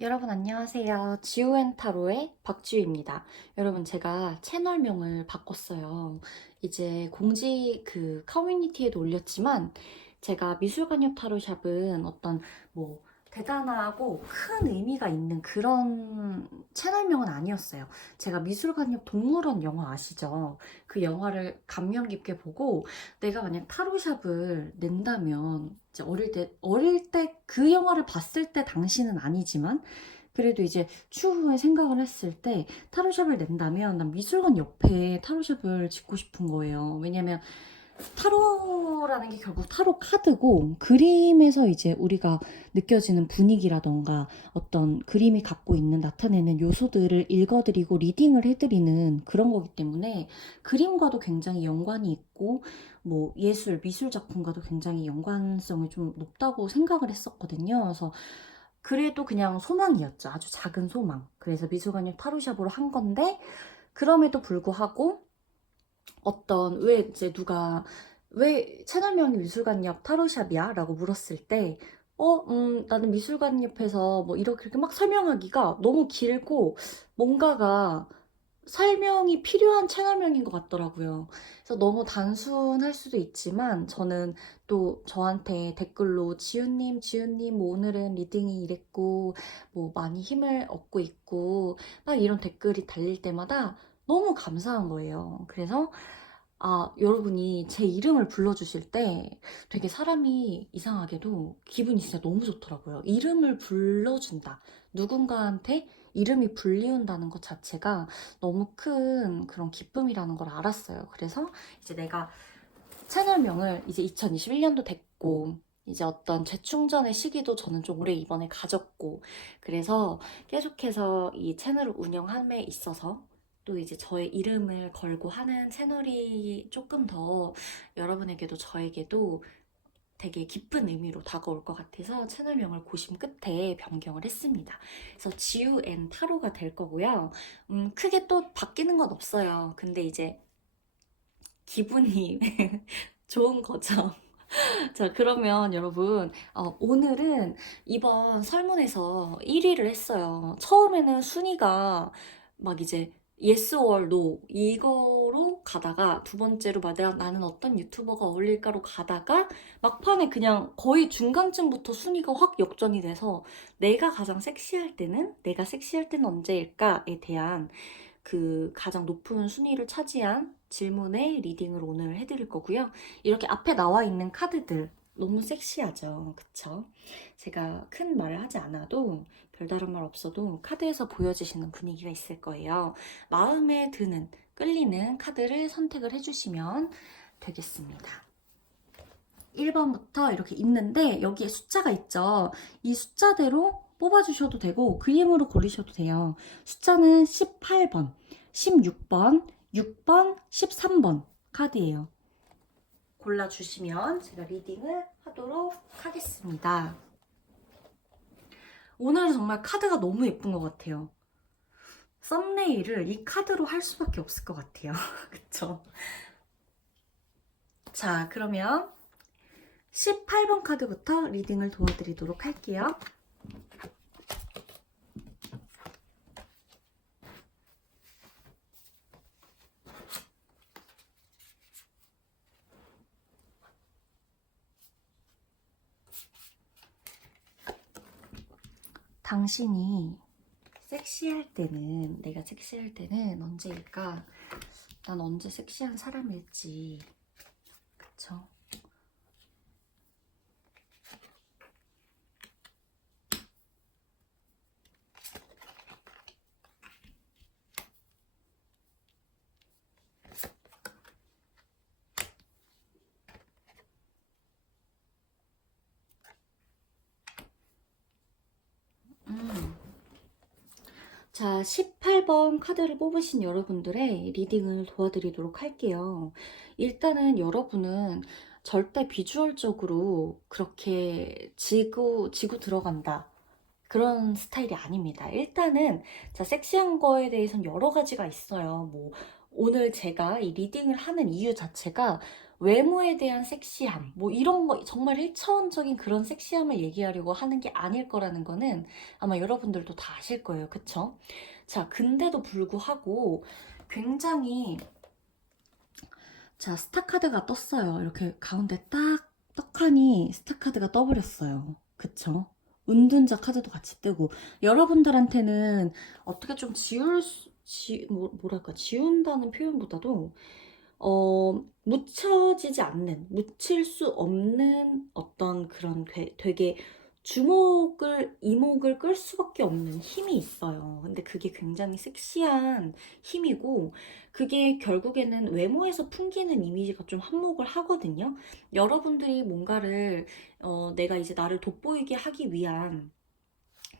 여러분 안녕하세요. 지우앤타로의 박지우입니다. 여러분 제가 채널명을 바꿨어요. 이제 공지 커뮤니티에도 올렸지만 제가 미술관엽 타로샵은 어떤 뭐 대단하고 큰 의미가 있는 그런 채널명은 아니었어요. 제가 미술관엽 동물원 영화 아시죠? 그 영화를 감명 깊게 보고 내가 만약 타로샵을 낸다면 이제 어릴 때 그 영화를 봤을 때 당시는 아니지만 그래도 이제 추후에 생각을 했을 때 타로샵을 낸다면 난 미술관 옆에 타로샵을 짓고 싶은 거예요. 왜냐면 타로라는 게 결국 타로 카드고 그림에서 이제 우리가 느껴지는 분위기라던가 어떤 그림이 갖고 있는 나타내는 요소들을 읽어드리고 리딩을 해드리는 그런 거기 때문에 그림과도 굉장히 연관이 있고 뭐 미술 작품과도 굉장히 연관성이 좀 높다고 생각을 했었거든요. 그래서 그래도 그냥 소망이었죠. 아주 작은 소망. 그래서 미술관역 타로샵으로 한 건데 그럼에도 불구하고 왜 이제 누가 왜 채널명이 미술관 옆 타로샵이야? 라고 물었을 때 나는 미술관 옆에서 뭐 이렇게 막 설명하기가 너무 길고 뭔가가 설명이 필요한 채널명인 것 같더라고요. 그래서 너무 단순할 수도 있지만 저는 또 저한테 댓글로 지훈님, 뭐 오늘은 리딩이 이랬고 뭐 많이 힘을 얻고 있고 막 이런 댓글이 달릴 때마다 너무 감사한 거예요. 그래서 여러분이 제 이름을 불러주실 때 되게 사람이 이상하게도 기분이 진짜 너무 좋더라고요. 이름을 불러준다. 누군가한테 이름이 불리운다는 것 자체가 너무 큰 그런 기쁨이라는 걸 알았어요. 그래서 이제 내가 채널명을 이제 2021년도 됐고, 이제 어떤 재충전의 시기도 저는 좀 오래 이번에 가졌고, 그래서 계속해서 이 채널을 운영함에 있어서 또 이제 저의 이름을 걸고 하는 채널이 조금 더 여러분에게도 저에게도 되게 기쁜 의미로 다가올 것 같아서 채널명을 고심 끝에 변경을 했습니다. 그래서 지우 앤 타로가 될 거고요. 크게 또 바뀌는 건 없어요. 근데 이제 기분이 좋은 거죠. 자, 그러면 여러분, 오늘은 이번 설문에서 1위를 했어요. 처음에는 순위가 막 이제 yes or no 이거로 가다가 두 번째로 나는 어떤 유튜버가 어울릴까로 가다가 막판에 그냥 거의 중간쯤부터 순위가 확 역전이 돼서 내가 섹시할 때는 언제일까에 대한 그 가장 높은 순위를 차지한 질문의 리딩을 오늘 해드릴 거고요. 이렇게 앞에 나와 있는 카드들 너무 섹시하죠. 그쵸? 제가 큰 말을 하지 않아도 별다른 말 없어도 카드에서 보여지시는 분위기가 있을 거예요. 마음에 드는, 끌리는 카드를 선택을 해주시면 되겠습니다. 1번부터 이렇게 있는데 여기에 숫자가 있죠. 이 숫자대로 뽑아주셔도 되고 그림으로 고르셔도 돼요. 숫자는 18번, 16번, 6번, 13번 카드예요. 골라주시면 제가 리딩을 하도록 하겠습니다. 오늘은 정말 카드가 너무 예쁜 것 같아요. 썸네일을 이 카드로 할 수밖에 없을 것 같아요. 그쵸? 자, 그러면 18번 카드부터 리딩을 도와드리도록 할게요. 당신이 내가 섹시할 때는 언제일까? 난 언제 섹시한 사람일지. 그쵸? 자, 18번 카드를 뽑으신 여러분들의 리딩을 도와드리도록 할게요. 일단은 여러분은 절대 비주얼적으로 그렇게 지고 들어간다. 그런 스타일이 아닙니다. 일단은, 자, 섹시한 거에 대해서는 여러 가지가 있어요. 뭐, 오늘 제가 이 리딩을 하는 이유 자체가 외모에 대한 섹시함, 뭐 이런 거 정말 1차원적인 그런 섹시함을 얘기하려고 하는 게 아닐 거라는 거는 아마 여러분들도 다 아실 거예요. 그쵸? 자, 근데도 불구하고 굉장히 자, 스타카드가 떴어요. 이렇게 가운데 딱 떡하니 스타카드가 떠버렸어요. 그쵸? 은둔자 카드도 같이 뜨고 여러분들한테는 어떻게 좀 뭐랄까 지운다는 표현보다도 묻혀지지 않는, 묻힐 수 없는 어떤 그런 되게 이목을 끌 수밖에 없는 힘이 있어요. 근데 그게 굉장히 섹시한 힘이고, 그게 결국에는 외모에서 풍기는 이미지가 좀 한몫을 하거든요. 여러분들이 뭔가를, 내가 이제 나를 돋보이게 하기 위한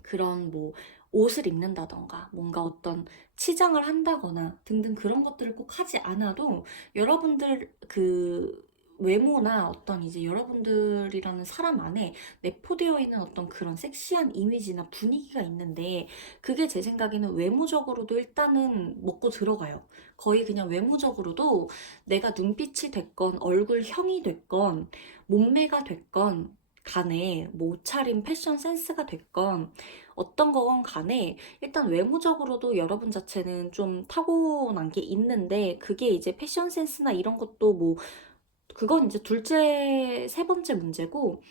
그런 뭐 옷을 입는다던가 뭔가 어떤 치장을 한다거나 등등 그런 것들을 꼭 하지 않아도 여러분들 그 외모나 어떤 이제 여러분들이라는 사람 안에 내포되어 있는 어떤 그런 섹시한 이미지나 분위기가 있는데 그게 제 생각에는 외모적으로도 일단은 먹고 들어가요. 거의 그냥 외모적으로도 내가 눈빛이 됐건 얼굴형이 됐건 몸매가 됐건 간에 뭐 옷차림 패션 센스가 됐건 어떤 건 간에 일단 외모적으로도 여러분 자체는 좀 타고난 게 있는데 그게 이제 패션 센스나 이런 것도 뭐 그건 이제 둘째, 세 번째 문제고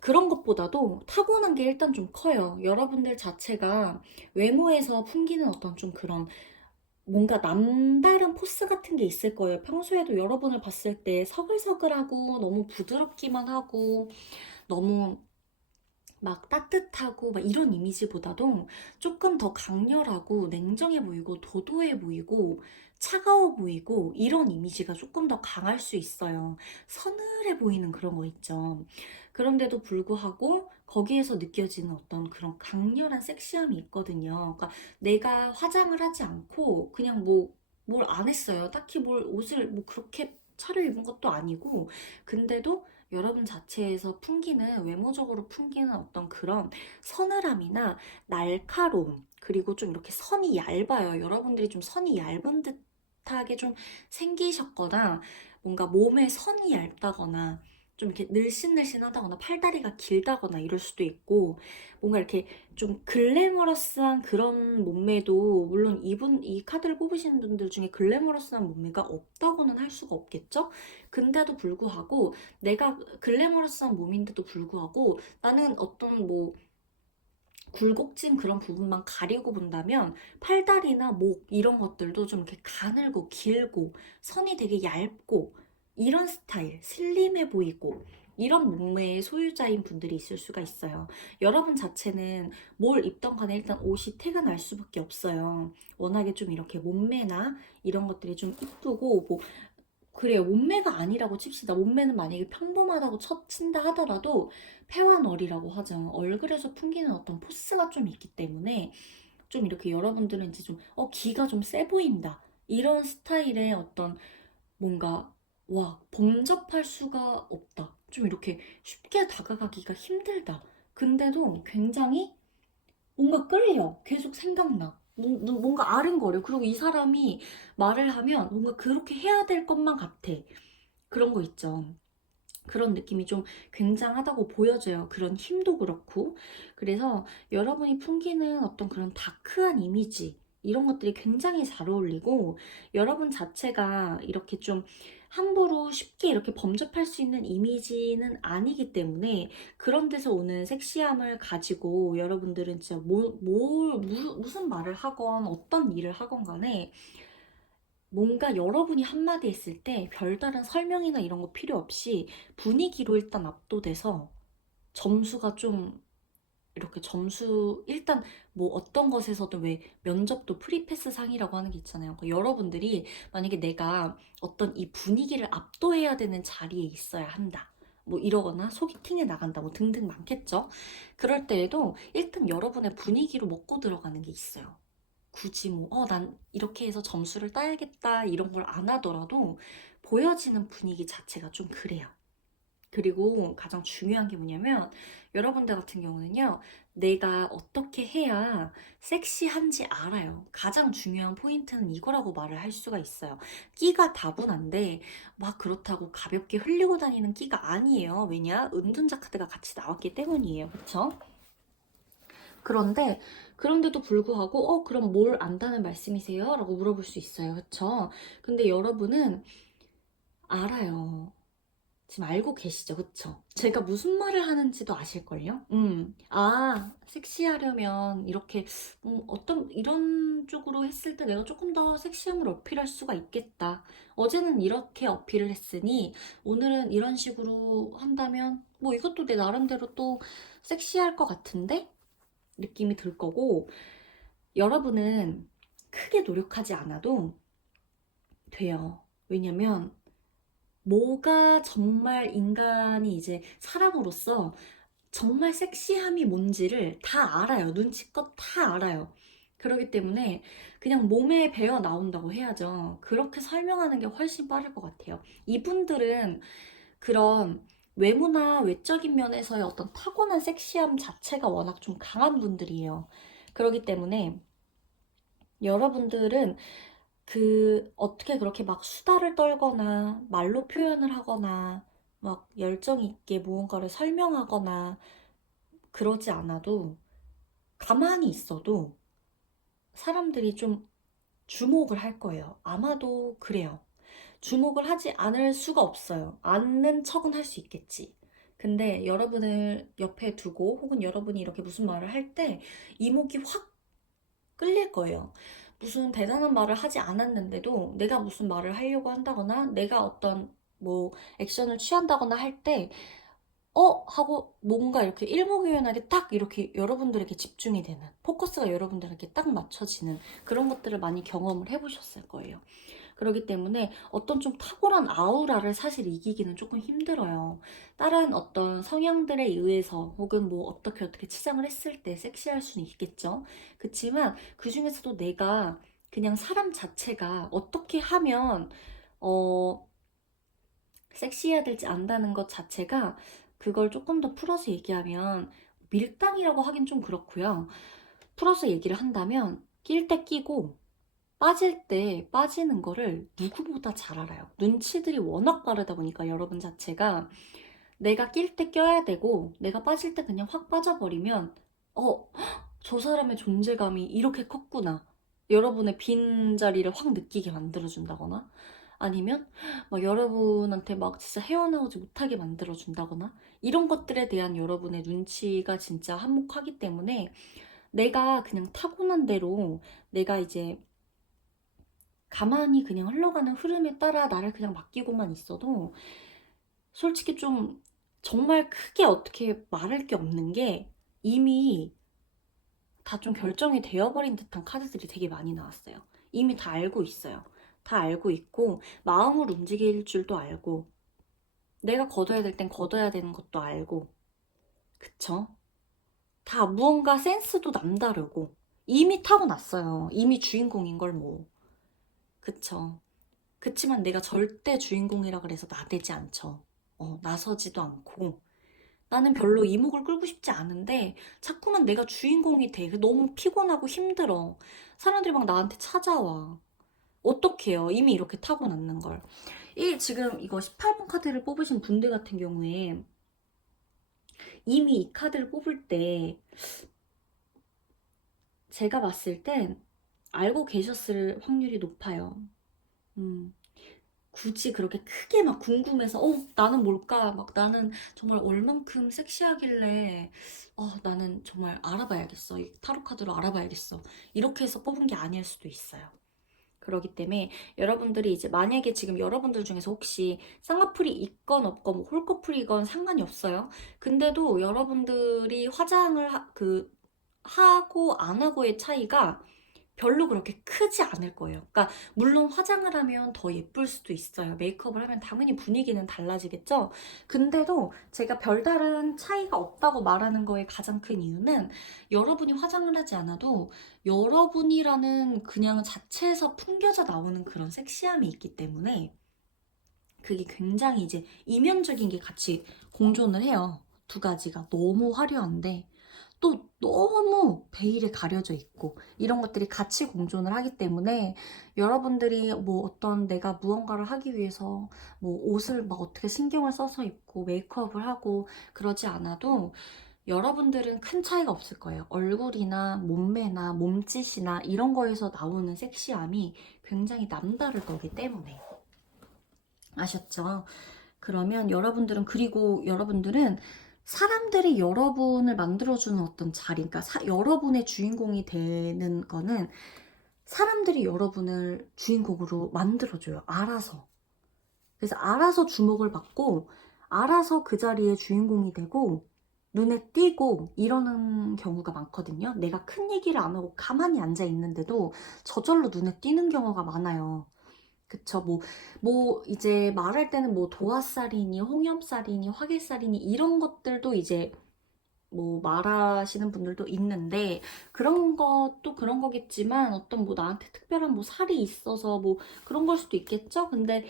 그런 것보다도 타고난 게 일단 좀 커요. 여러분들 자체가 외모에서 풍기는 어떤 좀 그런 뭔가 남다른 포스 같은 게 있을 거예요. 평소에도 여러분을 봤을 때 서글서글하고 너무 부드럽기만 하고 너무 막 따뜻하고 막 이런 이미지보다도 조금 더 강렬하고 냉정해 보이고 도도해 보이고 차가워 보이고 이런 이미지가 조금 더 강할 수 있어요. 서늘해 보이는 그런 거 있죠. 그런데도 불구하고 거기에서 느껴지는 어떤 그런 강렬한 섹시함이 있거든요. 그러니까 내가 화장을 하지 않고 그냥 뭐 뭘 안 했어요. 딱히 뭘 옷을 뭐 그렇게 차려입은 것도 아니고 근데도 여러분 자체에서 풍기는 외모적으로 풍기는 어떤 그런 서늘함이나 날카로움 그리고 좀 이렇게 선이 얇아요. 여러분들이 좀 선이 얇은 듯하게 좀 생기셨거나 뭔가 몸에 선이 얇다거나 좀 이렇게 늘씬늘씬하다거나 팔다리가 길다거나 이럴 수도 있고 뭔가 이렇게 좀 글래머러스한 그런 몸매도 물론 이 카드를 뽑으시는 분들 중에 글래머러스한 몸매가 없다고는 할 수가 없겠죠? 근데도 불구하고 내가 글래머러스한 몸인데도 불구하고 나는 어떤 뭐 굴곡진 그런 부분만 가리고 본다면 팔다리나 목 이런 것들도 좀 이렇게 가늘고 길고 선이 되게 얇고 이런 스타일, 슬림해 보이고 이런 몸매의 소유자인 분들이 있을 수가 있어요. 여러분 자체는 뭘 입던 간에 일단 옷이 태가 날 수밖에 없어요. 워낙에 좀 이렇게 몸매나 이런 것들이 좀 이쁘고 뭐 그래요. 몸매가 아니라고 칩시다. 몸매는 만약에 평범하다고 친다 하더라도 패와너리라고 하죠. 얼굴에서 풍기는 어떤 포스가 좀 있기 때문에 좀 이렇게 여러분들은 이제 좀 기가 좀 세 보인다. 이런 스타일의 어떤 뭔가 와 범접할 수가 없다. 좀 이렇게 쉽게 다가가기가 힘들다. 근데도 굉장히 뭔가 끌려. 계속 생각나. 뭔가 아른거려. 그리고 이 사람이 말을 하면 뭔가 그렇게 해야 될 것만 같아. 그런 거 있죠. 그런 느낌이 좀 굉장하다고 보여져요. 그런 힘도 그렇고. 그래서 여러분이 풍기는 어떤 그런 다크한 이미지, 이런 것들이 굉장히 잘 어울리고, 여러분 자체가 이렇게 좀 함부로 쉽게 이렇게 범접할 수 있는 이미지는 아니기 때문에, 그런 데서 오는 섹시함을 가지고 여러분들은 진짜 무슨 말을 하건 어떤 일을 하건 간에 뭔가 여러분이 한마디 했을 때 별다른 설명이나 이런 거 필요 없이 분위기로 일단 압도돼서 점수가 좀 이렇게 일단 뭐 어떤 것에서도 왜 면접도 프리패스 상이라고 하는 게 있잖아요. 그러니까 여러분들이 만약에 내가 어떤 이 분위기를 압도해야 되는 자리에 있어야 한다. 뭐 이러거나 소개팅에 나간다 뭐 등등 많겠죠. 그럴 때에도 일단 여러분의 분위기로 먹고 들어가는 게 있어요. 굳이 뭐, 난 이렇게 해서 점수를 따야겠다, 이런 걸 안 하더라도 보여지는 분위기 자체가 좀 그래요. 그리고 가장 중요한 게 뭐냐면 여러분들 같은 경우는요. 내가 어떻게 해야 섹시한지 알아요. 가장 중요한 포인트는 이거라고 말을 할 수가 있어요. 끼가 다분한데 막 그렇다고 가볍게 흘리고 다니는 끼가 아니에요. 왜냐? 은둔자 카드가 같이 나왔기 때문이에요. 그쵸? 그런데도 불구하고 그럼 뭘 안다는 말씀이세요? 라고 물어볼 수 있어요. 그쵸? 근데 여러분은 알아요. 지금 알고 계시죠? 그쵸? 제가 무슨 말을 하는지도 아실걸요? 섹시하려면 이렇게, 어떤, 이런 쪽으로 했을 때 내가 조금 더 섹시함을 어필할 수가 있겠다. 어제는 이렇게 어필을 했으니, 오늘은 이런 식으로 한다면, 뭐 이것도 내 나름대로 또 섹시할 것 같은데? 느낌이 들 거고, 여러분은 크게 노력하지 않아도 돼요. 왜냐면, 뭐가 정말 인간이 이제 사람으로서 정말 섹시함이 뭔지를 다 알아요. 눈치껏 다 알아요. 그렇기 때문에 그냥 몸에 배어 나온다고 해야죠. 그렇게 설명하는 게 훨씬 빠를 것 같아요. 이분들은 그런 외모나 외적인 면에서의 어떤 타고난 섹시함 자체가 워낙 좀 강한 분들이에요. 그렇기 때문에 여러분들은 어떻게 그렇게 막 수다를 떨거나 말로 표현을 하거나 막 열정 있게 무언가를 설명하거나 그러지 않아도 가만히 있어도 사람들이 좀 주목을 할 거예요. 아마도 그래요. 주목을 하지 않을 수가 없어요. 않는 척은 할 수 있겠지. 근데 여러분을 옆에 두고 혹은 여러분이 이렇게 무슨 말을 할 때 이목이 확 끌릴 거예요. 무슨 대단한 말을 하지 않았는데도 내가 무슨 말을 하려고 한다거나 내가 어떤 뭐 액션을 취한다거나 할 때 하고 뭔가 이렇게 일목요연하게 딱 이렇게 여러분들에게 집중이 되는 포커스가 여러분들에게 딱 맞춰지는 그런 것들을 많이 경험을 해보셨을 거예요. 그렇기 때문에 어떤 좀 탁월한 아우라를 사실 이기기는 조금 힘들어요. 다른 어떤 성향들에 의해서 혹은 뭐 어떻게 치장을 했을 때 섹시할 수는 있겠죠. 그치만 그 중에서도 내가 그냥 사람 자체가 어떻게 하면 어, 섹시해야 될지 안다는 것 자체가 그걸 조금 더 풀어서 얘기하면 밀당이라고 하긴 좀 그렇고요. 풀어서 얘기를 한다면 낄 때 끼고 빠질 때 빠지는 거를 누구보다 잘 알아요. 눈치들이 워낙 빠르다 보니까 여러분 자체가 내가 낄 때 껴야 되고 내가 빠질 때 그냥 확 빠져버리면 저 사람의 존재감이 이렇게 컸구나. 여러분의 빈자리를 확 느끼게 만들어준다거나 아니면 막 여러분한테 막 진짜 헤어나오지 못하게 만들어준다거나 이런 것들에 대한 여러분의 눈치가 진짜 한몫하기 때문에 내가 그냥 타고난 대로 내가 이제 가만히 그냥 흘러가는 흐름에 따라 나를 그냥 맡기고만 있어도 솔직히 좀 정말 크게 어떻게 말할 게 없는 게 이미 다 좀 결정이 되어버린 듯한 카드들이 되게 많이 나왔어요. 이미 다 알고 있어요. 다 알고 있고 마음을 움직일 줄도 알고 내가 걷어야 될 땐 걷어야 되는 것도 알고 그쵸? 다 무언가 센스도 남다르고 이미 타고났어요. 이미 주인공인 걸 뭐. 그쵸? 그치만 내가 절대 주인공이라 그래서 나대지 않죠. 나서지도 않고. 나는 별로 이목을 끌고 싶지 않은데 자꾸만 내가 주인공이 돼. 너무 피곤하고 힘들어. 사람들이 막 나한테 찾아와. 어떡해요. 이미 이렇게 타고났는 걸. 지금 이거 18번 카드를 뽑으신 분들 같은 경우에 이미 이 카드를 뽑을 때 제가 봤을 땐 알고 계셨을 확률이 높아요. 음. 굳이 그렇게 크게 막 궁금해서 나는 뭘까? 막 나는 정말 얼만큼 섹시하길래 나는 정말 알아봐야겠어. 이 타로 카드로 알아봐야겠어. 이렇게 해서 뽑은 게 아닐 수도 있어요. 그렇기 때문에 여러분들이 이제 만약에 지금 여러분들 중에서 혹시 쌍꺼풀이 있건 없건 뭐 홀꺼풀이건 상관이 없어요. 근데도 여러분들이 화장을 하고 안 하고의 차이가 별로 그렇게 크지 않을 거예요. 그러니까 물론 화장을 하면 더 예쁠 수도 있어요. 메이크업을 하면 당연히 분위기는 달라지겠죠. 근데도 제가 별다른 차이가 없다고 말하는 거의 가장 큰 이유는 여러분이 화장을 하지 않아도 여러분이라는 그냥 자체에서 풍겨져 나오는 그런 섹시함이 있기 때문에 그게 굉장히 이제 이면적인 게 같이 공존을 해요. 두 가지가 너무 화려한데 또 너무 베일에 가려져 있고 이런 것들이 같이 공존을 하기 때문에 여러분들이 뭐 어떤 내가 무언가를 하기 위해서 뭐 옷을 막 어떻게 신경을 써서 입고 메이크업을 하고 그러지 않아도 여러분들은 큰 차이가 없을 거예요. 얼굴이나 몸매나 몸짓이나 이런 거에서 나오는 섹시함이 굉장히 남다를 거기 때문에. 아셨죠? 그러면 여러분들은, 그리고 여러분들은 사람들이 여러분을 만들어주는 어떤 자리, 그러니까 여러분의 주인공이 되는 거는 사람들이 여러분을 주인공으로 만들어줘요. 알아서. 그래서 알아서 주목을 받고, 알아서 그 자리에 주인공이 되고, 눈에 띄고 이러는 경우가 많거든요. 내가 큰 얘기를 안 하고 가만히 앉아 있는데도 저절로 눈에 띄는 경우가 많아요. 그쵸. 이제 말할 때는 뭐 도화살이니, 홍염살이니, 화개살이니, 이런 것들도 이제 뭐 말하시는 분들도 있는데, 그런 것도 그런 거겠지만, 어떤 뭐 나한테 특별한 뭐 살이 있어서 뭐 그런 걸 수도 있겠죠? 근데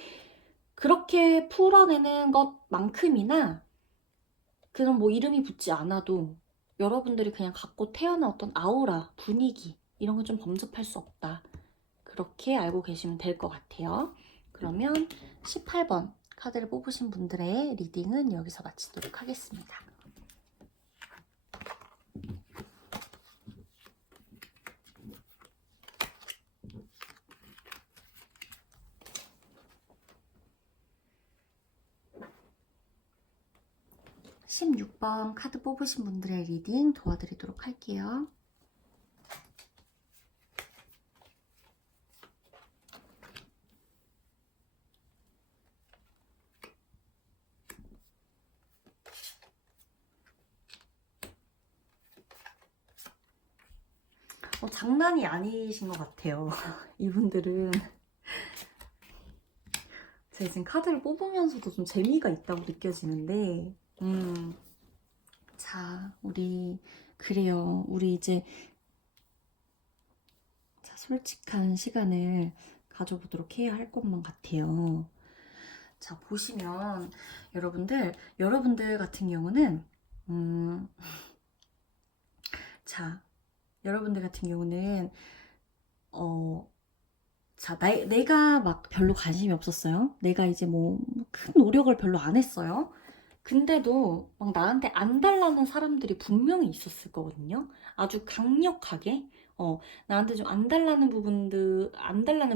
그렇게 풀어내는 것만큼이나, 그런 뭐 이름이 붙지 않아도 여러분들이 그냥 갖고 태어난 어떤 아우라, 분위기, 이런 건 좀 범접할 수 없다. 그렇게 알고 계시면 될 것 같아요. 그러면 18번 카드를 뽑으신 분들의 리딩은 여기서 마치도록 하겠습니다. (16번) 카드 뽑으신 분들의 리딩 도와드리도록 할게요. 장난이 아니신 것 같아요. 이분들은 제가 지금 카드를 뽑으면서도 좀 재미가 있다고 느껴지는데, 자, 그래요. 우리 이제, 자, 솔직한 시간을 가져보도록 해야 할 것만 같아요. 자, 보시면, 여러분들 같은 경우는, 자, 여러분들 같은 경우는, 자, 내가 막 별로 관심이 없었어요. 내가 이제 뭐 큰 노력을 별로 안 했어요. 근데도 막 나한테 안 달라는 사람들이 분명히 있었을 거거든요. 아주 강력하게. 나한테 좀 안 달라는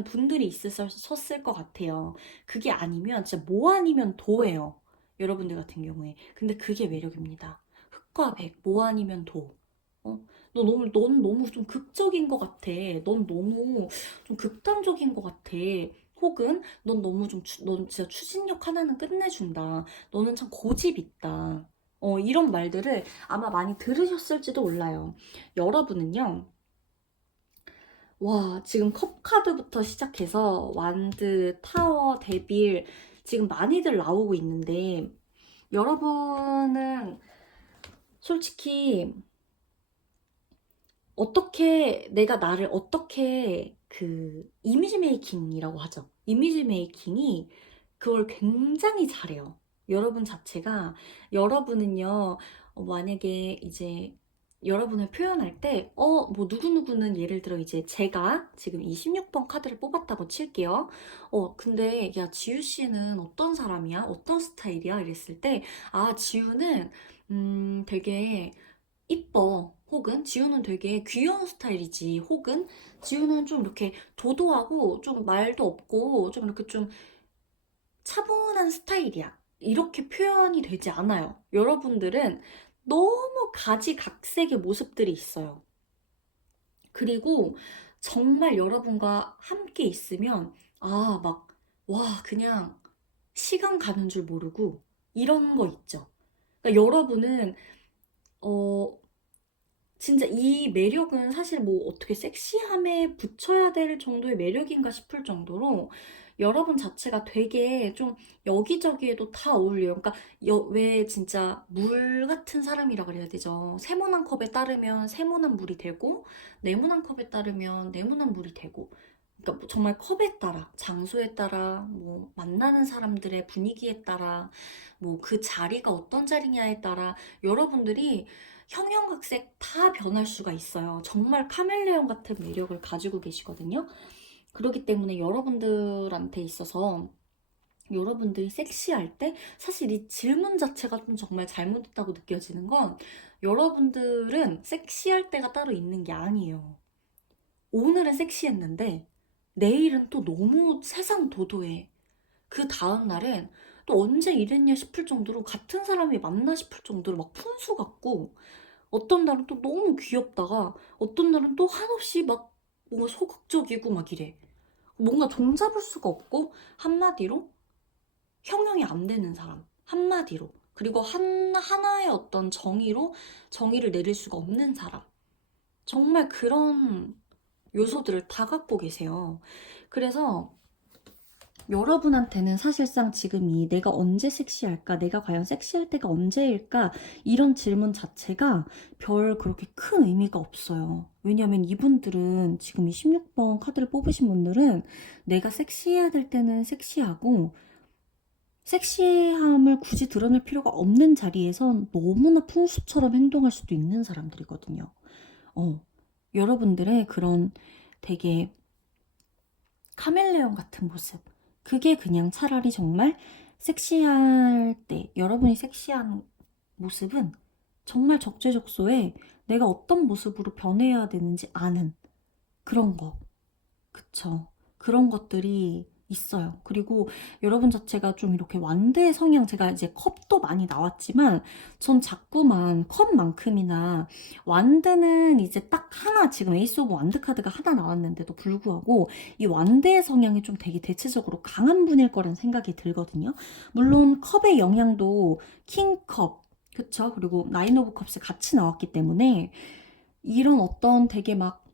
분들이 있으셨을 것 같아요. 그게 아니면 진짜 뭐 아니면 도예요. 여러분들 같은 경우에. 근데 그게 매력입니다. 흑과 백, 뭐 아니면 도. 어? 넌 너무 좀 극적인 것 같아. 넌 너무 좀 극단적인 것 같아. 혹은 넌 진짜 추진력 하나는 끝내준다. 너는 참 고집 있다. 이런 말들을 아마 많이 들으셨을지도 몰라요. 여러분은요, 와, 지금 컵 카드부터 시작해서 완드, 타워, 데빌, 지금 많이들 나오고 있는데, 여러분은 솔직히 내가 나를 어떻게 이미지 메이킹이라고 하죠. 이미지 메이킹이 그걸 굉장히 잘해요. 여러분 자체가, 여러분은요, 만약에 이제 여러분을 표현할 때, 뭐 누구누구는 예를 들어 이제 제가 지금 이 16번 카드를 뽑았다고 칠게요. 근데 야, 지우 씨는 어떤 사람이야? 어떤 스타일이야? 이랬을 때, 아, 지우는, 되게 이뻐. 혹은 지우는 되게 귀여운 스타일이지. 혹은 지우는 좀 이렇게 도도하고 좀 말도 없고 좀 이렇게 좀 차분한 스타일이야. 이렇게 표현이 되지 않아요. 여러분들은 너무 가지각색의 모습들이 있어요. 그리고 정말 여러분과 함께 있으면 그냥 시간 가는 줄 모르고 이런 거 있죠. 그러니까 여러분은 어, 진짜 이 매력은 사실 뭐 어떻게 섹시함에 붙여야 될 정도의 매력인가 싶을 정도로 여러분 자체가 되게 좀 여기저기에도 다 어울려요. 그러니까 왜 진짜 물 같은 사람이라 그래야 되죠. 세모난 컵에 따르면 세모난 물이 되고 네모난 컵에 따르면 네모난 물이 되고 그러니까 뭐 정말 컵에 따라, 장소에 따라, 뭐 만나는 사람들의 분위기에 따라, 뭐 그 자리가 어떤 자리냐에 따라 여러분들이 형형각색 다 변할 수가 있어요. 정말 카멜레온 같은 매력을 가지고 계시거든요. 그렇기 때문에 여러분들한테 있어서 여러분들이 섹시할 때 사실 이 질문 자체가 좀 정말 잘못됐다고 느껴지는 건 여러분들은 섹시할 때가 따로 있는 게 아니에요. 오늘은 섹시했는데 내일은 또 너무 세상 도도해. 그 다음 날엔 또 언제 이랬냐 싶을 정도로 같은 사람이 맞나 싶을 정도로 막 푼수 같고 어떤 날은 또 너무 귀엽다가 어떤 날은 또 한없이 막 뭔가 소극적이고 막 이래. 뭔가 종잡을 수가 없고 한마디로 형용이 안 되는 사람. 한마디로. 그리고 하나의 어떤 정의로 정의를 내릴 수가 없는 사람. 정말 그런 요소들을 다 갖고 계세요. 그래서 여러분한테는 사실상 지금 이 내가 언제 섹시할까? 내가 과연 섹시할 때가 언제일까? 이런 질문 자체가 별 그렇게 큰 의미가 없어요. 왜냐면 이분들은 지금 이 16번 카드를 뽑으신 분들은 내가 섹시해야 될 때는 섹시하고 섹시함을 굳이 드러낼 필요가 없는 자리에선 너무나 풍수처럼 행동할 수도 있는 사람들이거든요. 여러분들의 그런 되게 카멜레온 같은 모습. 그게 그냥 차라리 정말 섹시할 때, 여러분이 섹시한 모습은 정말 적재적소에 내가 어떤 모습으로 변해야 되는지 아는 그런 거. 그쵸. 그런 것들이 있어요. 그리고 여러분 자체가 좀 이렇게 완대 성향, 제가 이제 컵도 많이 나왔지만, 전 자꾸만 컵만큼이나, 완드는 이제 딱 하나, 지금 에이스 오브 완드 카드가 하나 나왔는데도 불구하고, 이 완대 성향이 좀 되게 대체적으로 강한 분일 거란 생각이 들거든요. 물론 컵의 영향도 킹컵, 그쵸? 그리고 나인 오브 컵스 같이 나왔기 때문에, 이런 어떤 되게 막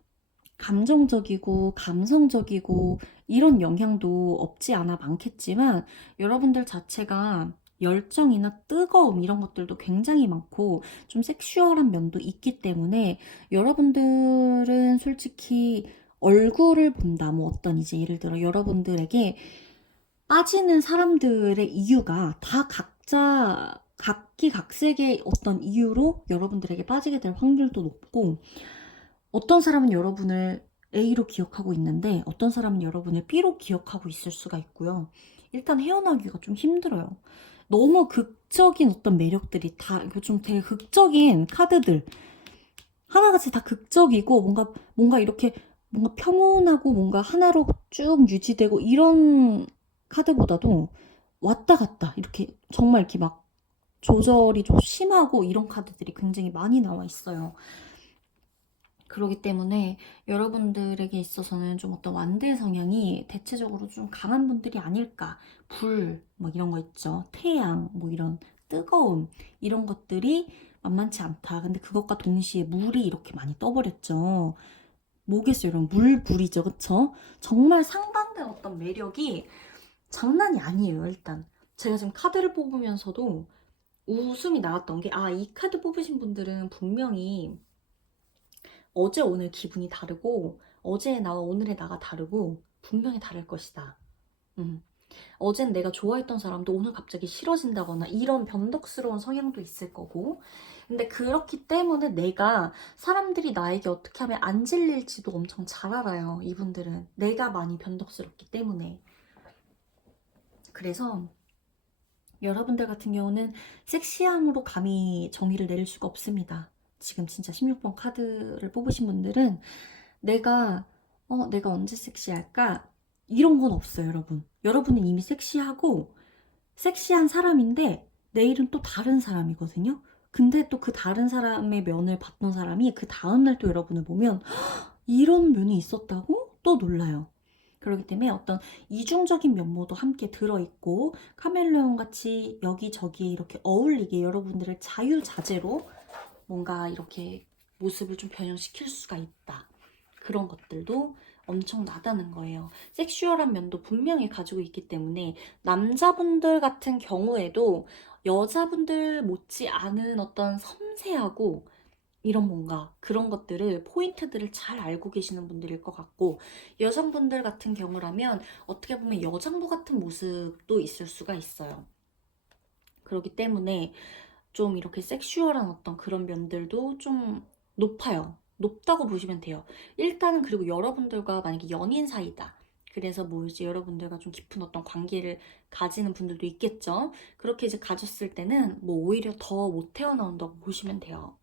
감정적이고 감성적이고 이런 영향도 없지 않아 많겠지만 여러분들 자체가 열정이나 뜨거움 이런 것들도 굉장히 많고 좀 섹슈얼한 면도 있기 때문에 여러분들은 솔직히 얼굴을 본다 뭐 어떤 이제 예를 들어 여러분들에게 빠지는 사람들의 이유가 다 각자 각기각색의 어떤 이유로 여러분들에게 빠지게 될 확률도 높고 어떤 사람은 여러분을 A로 기억하고 있는데 어떤 사람은 여러분을 B로 기억하고 있을 수가 있고요. 일단 헤어나기가 좀 힘들어요. 너무 극적인 어떤 매력들이 다, 이거 좀 되게 극적인 카드들. 하나같이 다 극적이고, 뭔가 이렇게, 뭔가 평온하고, 뭔가 하나로 쭉 유지되고, 이런 카드보다도 왔다 갔다, 이렇게, 정말 이렇게 막 조절이 좀 심하고, 이런 카드들이 굉장히 많이 나와 있어요. 그렇기 때문에 여러분들에게 있어서는 좀 어떤 완대 성향이 대체적으로 좀 강한 분들이 아닐까. 불, 뭐 이런 거 있죠. 태양, 뭐 이런 뜨거움, 이런 것들이 만만치 않다. 근데 그것과 동시에 물이 이렇게 많이 떠버렸죠. 뭐겠어요, 여러분? 물이죠, 그쵸? 정말 상반된 어떤 매력이 장난이 아니에요, 일단. 제가 지금 카드를 뽑으면서도 웃음이 나왔던 게, 이 카드 뽑으신 분들은 분명히 어제 오늘 기분이 다르고 어제의 나와 오늘의 나가 다르고 분명히 다를 것이다. 어젠 내가 좋아했던 사람도 오늘 갑자기 싫어진다거나 이런 변덕스러운 성향도 있을 거고 근데 그렇기 때문에 내가 사람들이 나에게 어떻게 하면 안 질릴지도 엄청 잘 알아요. 이분들은 내가 많이 변덕스럽기 때문에. 그래서 여러분들 같은 경우는 섹시함으로 감히 정의를 내릴 수가 없습니다. 지금 진짜 16번 카드를 뽑으신 분들은 내가 내가 언제 섹시할까? 이런 건 없어요, 여러분. 여러분은 이미 섹시하고 섹시한 사람인데 내일은 또 다른 사람이거든요. 근데 또 그 다른 사람의 면을 봤던 사람이 그 다음날 또 여러분을 보면 이런 면이 있었다고? 또 놀라요. 그렇기 때문에 어떤 이중적인 면모도 함께 들어있고 카멜레온 같이 여기저기 이렇게 어울리게 여러분들을 자유자재로 뭔가 이렇게 모습을 좀 변형시킬 수가 있다. 그런 것들도 엄청나다는 거예요. 섹슈얼한 면도 분명히 가지고 있기 때문에 남자분들 같은 경우에도 여자분들 못지 않은 어떤 섬세하고 이런 뭔가 그런 것들을 포인트들을 잘 알고 계시는 분들일 것 같고, 여성분들 같은 경우라면 어떻게 보면 여장부 같은 모습도 있을 수가 있어요. 그렇기 때문에 좀 이렇게 섹슈얼한 어떤 그런 면들도 좀 높아요. 높다고 보시면 돼요. 일단은, 그리고 여러분들과 만약에 연인 사이다, 그래서 뭐 이제 여러분들과 좀 깊은 어떤 관계를 가지는 분들도 있겠죠. 그렇게 이제 가졌을 때는 뭐 오히려 더 못 태어나온다고 보시면 돼요.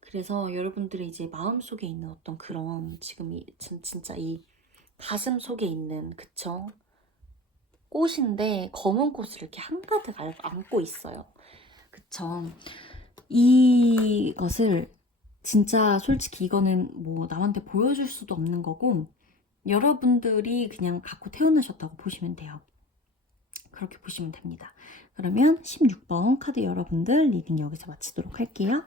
그래서 여러분들의 이제 마음속에 있는 어떤 그런, 지금 진짜 이 가슴 속에 있는, 그쵸? 꽃인데 검은 꽃을 이렇게 한가득 안고 있어요. 그쵸? 이것을 진짜 솔직히 이거는 뭐 남한테 보여줄 수도 없는 거고, 여러분들이 그냥 갖고 태어나셨다고 보시면 돼요. 그렇게 보시면 됩니다. 그러면 16번 카드 여러분들 리딩 여기서 마치도록 할게요.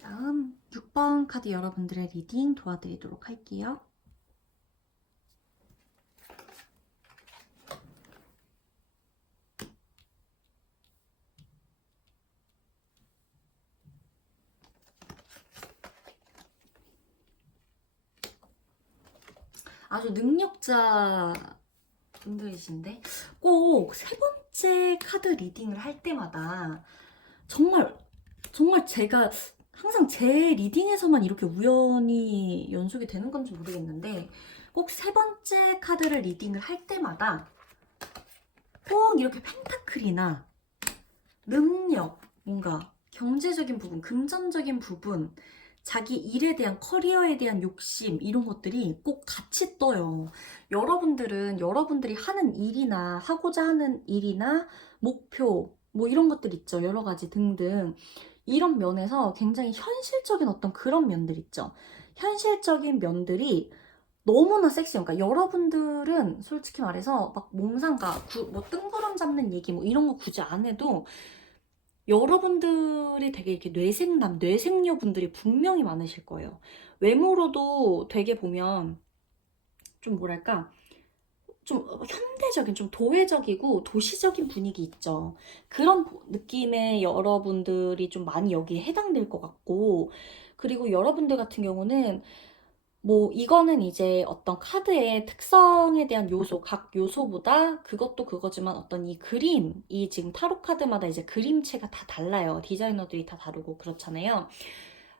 다음 6번 카드 여러분들의 리딩 도와드리도록 할게요. 아주 능력자 분들이신데, 꼭 세 번째 카드 리딩을 할 때마다 정말 제가 항상 제 리딩에서만 이렇게 우연히 연속이 되는 건지 모르겠는데, 꼭 세 번째 카드를 리딩을 할 때마다 꼭 이렇게 펜타클이나 능력, 뭔가 경제적인 부분, 금전적인 부분, 자기 일에 대한, 커리어에 대한 욕심, 이런 것들이 꼭 같이 떠요. 여러분들은 여러분들이 하는 일이나 하고자 하는 일이나 목표, 뭐 이런 것들 있죠. 여러 가지 등등. 이런 면에서 굉장히 현실적인 어떤 그런 면들 있죠. 현실적인 면들이 너무나 섹시해요. 그러니까 여러분들은 솔직히 말해서 막 몽상가, 뭐 뜬구름 잡는 얘기 뭐 이런 거 굳이 안 해도 여러분들이 되게 이렇게 뇌생녀 분들이 분명히 많으실 거예요. 외모로도 되게 보면 좀 뭐랄까, 좀 현대적인, 좀 도회적이고 도시적인 분위기 있죠. 그런 느낌의 여러분들이 좀 많이 여기에 해당될 것 같고, 그리고 여러분들 같은 경우는 뭐 이거는 이제 어떤 카드의 특성에 대한 요소, 각 요소보다 그것도 그거지만 어떤 이 그림, 이 지금 타로 카드마다 이제 그림체가 다 달라요. 디자이너들이 다 다르고 그렇잖아요.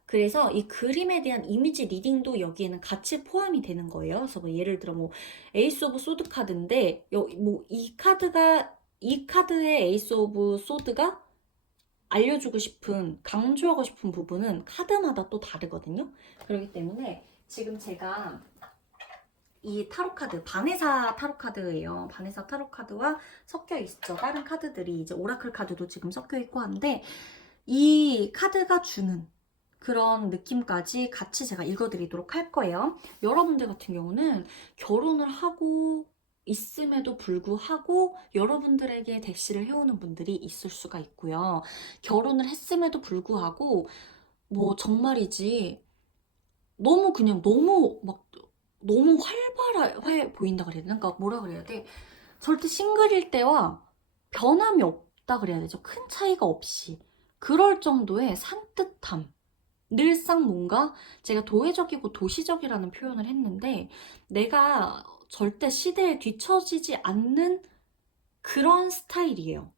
그래서 이 그림에 대한 이미지 리딩도 여기에는 같이 포함이 되는 거예요. 그래서 뭐 예를 들어 뭐 에이스 오브 소드 카드인데 뭐 이 카드의 에이스 오브 소드가 알려주고 싶은, 강조하고 싶은 부분은 카드마다 또 다르거든요. 그렇기 때문에 지금 제가 이 타로 카드, 바네사 타로 카드예요. 바네사 타로 카드와 섞여 있죠. 다른 카드들이 이제 오라클 카드도 지금 섞여 있고 한데, 이 카드가 주는 그런 느낌까지 같이 제가 읽어드리도록 할 거예요. 여러분들 같은 경우는 결혼을 하고 있음에도 불구하고 여러분들에게 대시를 해오는 분들이 있을 수가 있고요. 결혼을 했음에도 불구하고 뭐 정말이지 너무 그냥 너무 활발해 보인다 그래야 되나? 그러니까 뭐라 그래야 돼? 절대 싱글일 때와 변함이 없다 그래야 되죠. 큰 차이가 없이. 그럴 정도의 산뜻함. 늘상 뭔가, 제가 도회적이고 도시적이라는 표현을 했는데, 내가 절대 시대에 뒤처지지 않는 그런 스타일이에요.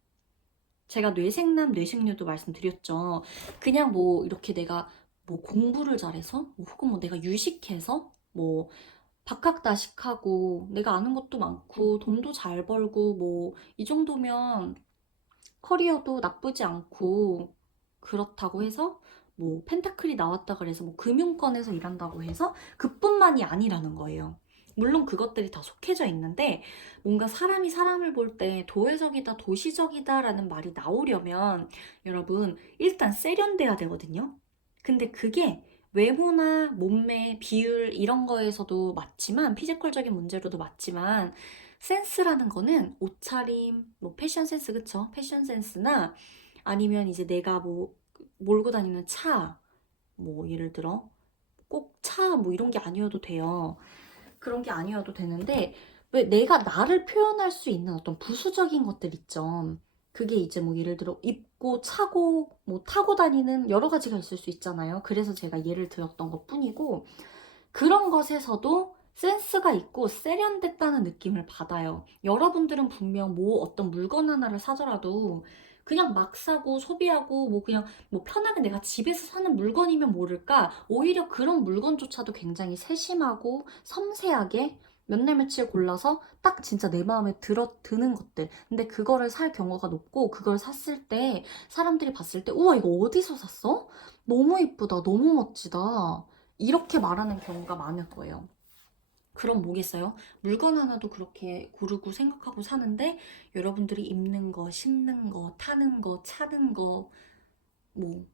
제가 뇌생녀도 말씀드렸죠. 그냥 뭐 이렇게 내가 뭐 공부를 잘해서, 뭐 혹은 뭐 내가 유식해서, 뭐 박학다식하고 내가 아는 것도 많고 돈도 잘 벌고 뭐 이 정도면 커리어도 나쁘지 않고, 그렇다고 해서 뭐 펜타클이 나왔다 그래서 뭐 금융권에서 일한다고 해서 그뿐만이 아니라는 거예요. 물론 그것들이 다 속해져 있는데, 뭔가 사람이 사람을 볼 때 도회적이다, 도시적이다 라는 말이 나오려면 여러분 일단 세련돼야 되거든요. 근데 그게 외모나 몸매, 비율 이런 거에서도 맞지만, 피지컬적인 문제로도 맞지만, 센스라는 거는 옷차림, 뭐 패션 센스, 그쵸? 패션 센스나 아니면 이제 내가 뭐 몰고 다니는 차, 뭐 예를 들어 꼭 차 뭐 이런 게 아니어도 돼요. 그런 게 아니어도 되는데, 왜 내가 나를 표현할 수 있는 어떤 부수적인 것들 있죠. 그게 이제 뭐 예를 들어 입고 차고 뭐 타고 다니는 여러 가지가 있을 수 있잖아요. 그래서 제가 예를 들었던 것뿐이고, 그런 것에서도 센스가 있고 세련됐다는 느낌을 받아요. 여러분들은 분명 뭐 어떤 물건 하나를 사더라도 그냥 막 사고 소비하고 뭐 그냥 뭐 편하게 내가 집에서 사는 물건이면 모를까, 오히려 그런 물건조차도 굉장히 세심하고 섬세하게 몇 날 며칠 골라서 딱 진짜 내 마음에 드는 것들. 근데 그거를 살 경우가 높고, 그걸 샀을 때 사람들이 봤을 때 우와 이거 어디서 샀어? 너무 이쁘다, 너무 멋지다, 이렇게 말하는 경우가 많을 거예요. 그럼 뭐겠어요? 물건 하나도 그렇게 고르고 생각하고 사는데 여러분들이 입는 거, 신는 거, 타는 거, 차는 거, 뭐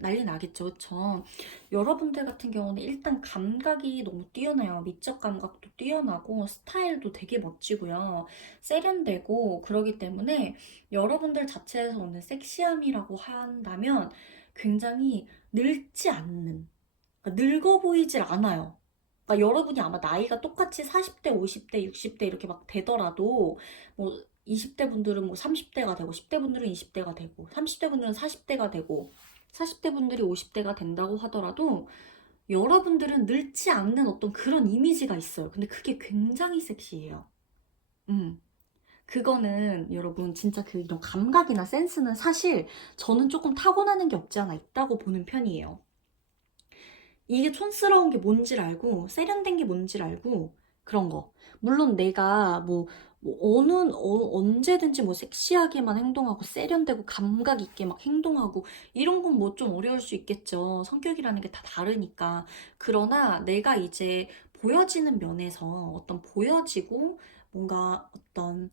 난리 나겠죠, 그쵸? 여러분들 같은 경우는 일단 감각이 너무 뛰어나요. 미적 감각도 뛰어나고 스타일도 되게 멋지고요. 세련되고 그러기 때문에 여러분들 자체에서 오는 섹시함이라고 한다면 굉장히 늙지 않는, 그러니까 늙어 보이질 않아요. 그러니까 여러분이 아마 나이가 똑같이 40대, 50대, 60대 이렇게 막 되더라도 뭐 20대 분들은 뭐 30대가 되고 10대 분들은 20대가 되고 30대 분들은 40대가 되고 40대 분들이 50대가 된다고 하더라도 여러분들은 늙지 않는 어떤 그런 이미지가 있어요. 근데 그게 굉장히 섹시해요. 음. 그거는 여러분 진짜 그 이런 감각이나 센스는 사실 저는 조금 타고나는 게 없지 않아 있다고 보는 편이에요. 이게 촌스러운 게 뭔지를 알고 세련된 게 뭔지를 알고 그런 거. 물론 내가 언제든지 뭐 섹시하게만 행동하고 세련되고 감각 있게 막 행동하고 이런 건 뭐 좀 어려울 수 있겠죠. 성격이라는 게 다 다르니까. 그러나 내가 이제 보여지는 면에서 어떤 보여지고 뭔가 어떤,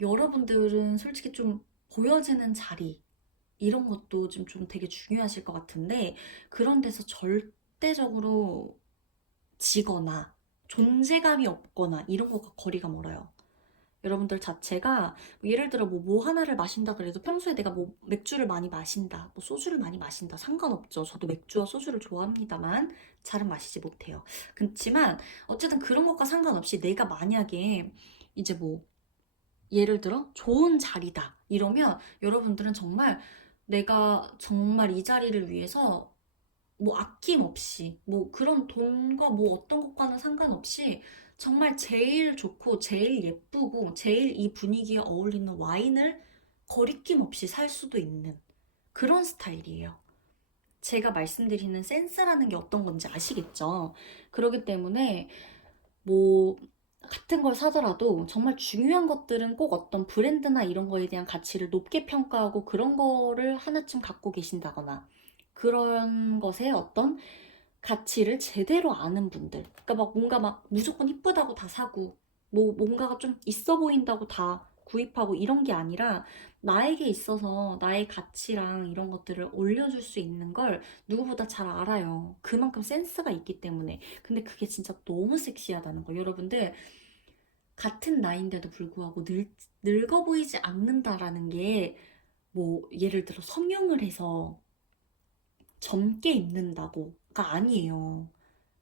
여러분들은 솔직히 좀 보여지는 자리 이런 것도 좀 되게 중요하실 것 같은데, 그런 데서 절대적으로 지거나 존재감이 없거나 이런 것과 거리가 멀어요. 여러분들 자체가 뭐 예를 들어 뭐 하나를 마신다 그래도 평소에 내가 뭐 맥주를 많이 마신다, 뭐 소주를 많이 마신다, 상관없죠. 저도 맥주와 소주를 좋아합니다만 잘은 마시지 못해요. 그렇지만 어쨌든 그런 것과 상관없이 내가 만약에 이제 뭐 예를 들어 좋은 자리다 이러면 여러분들은 정말 내가 정말 이 자리를 위해서 뭐 아낌없이 뭐 그런 돈과 뭐 어떤 것과는 상관없이 정말 제일 좋고 제일 예쁘고 제일 이 분위기에 어울리는 와인을 거리낌 없이 살 수도 있는 그런 스타일이에요. 제가 말씀드리는 센스라는 게 어떤 건지 아시겠죠? 그렇기 때문에 뭐 같은 걸 사더라도 정말 중요한 것들은 꼭 어떤 브랜드나 이런 거에 대한 가치를 높게 평가하고 그런 거를 하나쯤 갖고 계신다거나 그런 것에 어떤 가치를 제대로 아는 분들. 그러니까 막 뭔가 막 무조건 이쁘다고 다 사고 뭐 뭔가가 좀 있어 보인다고 다 구입하고 이런 게 아니라 나에게 있어서 나의 가치랑 이런 것들을 올려줄 수 있는 걸 누구보다 잘 알아요. 그만큼 센스가 있기 때문에. 근데 그게 진짜 너무 섹시하다는 거. 여러분들 같은 나이인데도 불구하고 늙어 보이지 않는다라는 게 뭐 예를 들어 성형을 해서 젊게 입는다고가 아니에요.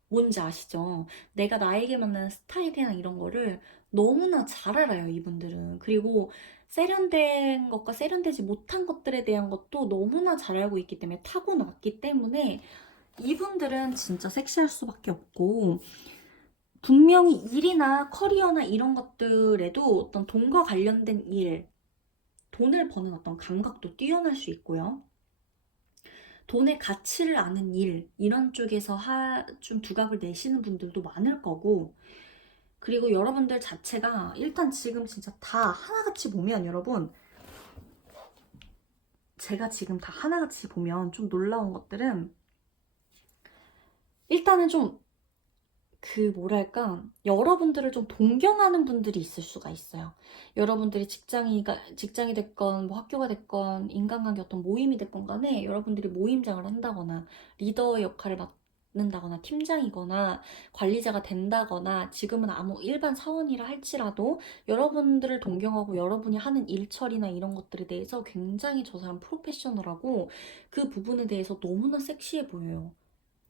뭔지 아시죠? 내가 나에게 맞는 스타일이나 이런 거를 너무나 잘 알아요, 이분들은. 그리고 세련된 것과 세련되지 못한 것들에 대한 것도 너무나 잘 알고 있기 때문에, 타고났기 때문에 이분들은 진짜 섹시할 수밖에 없고, 분명히 일이나 커리어나 이런 것들에도 어떤 돈과 관련된 일, 돈을 버는 어떤 감각도 뛰어날 수 있고요. 돈의 가치를 아는 일, 이런 쪽에서 좀 두각을 내시는 분들도 많을 거고, 그리고 여러분들 자체가 일단 지금 진짜 다 하나같이 보면, 여러분, 제가 지금 다 하나같이 보면 좀 놀라운 것들은 일단은 좀 뭐랄까, 여러분들을 좀 동경하는 분들이 있을 수가 있어요. 여러분들이 직장이 됐건 뭐 학교가 됐건 인간관계 어떤 모임이 됐건 간에 여러분들이 모임장을 한다거나 리더의 역할을 맡는다거나 팀장이거나 관리자가 된다거나 지금은 아무 일반 사원이라 할지라도 여러분들을 동경하고 여러분이 하는 일처리나 이런 것들에 대해서 굉장히 저 사람 프로페셔널하고 그 부분에 대해서 너무나 섹시해 보여요.